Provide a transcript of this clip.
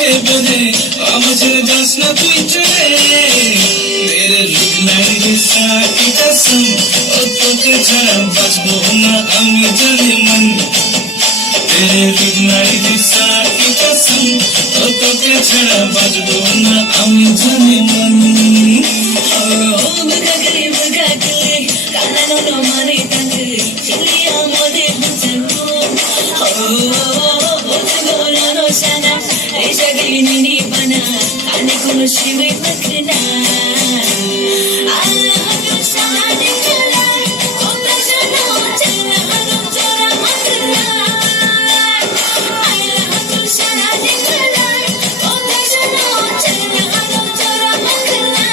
बेदे मुझे बस न पूछे मेरे रुकनाई साकी कसम ओ তোকে ছাড়া বাঁচবো না আমি জানি মন तेरे रुकनाई साकी कसम ओ তোকে ছাড়া বাঁচবো না আমি জানি মন ও বগাগরে বগাগরে কানানো নো মানে তঙ্গ চিলিয়া মদে হুঁচো ও গোলানো শানা রেশাগিনি বানা কানে কোনো শিবে তকনা আল্লাহ তো শানা দেখলা ও তশনা চলা হলো জোরা মতলা আল্লাহ তো শানা দেখলা ও তশনা চলা হলো জোরা মতলা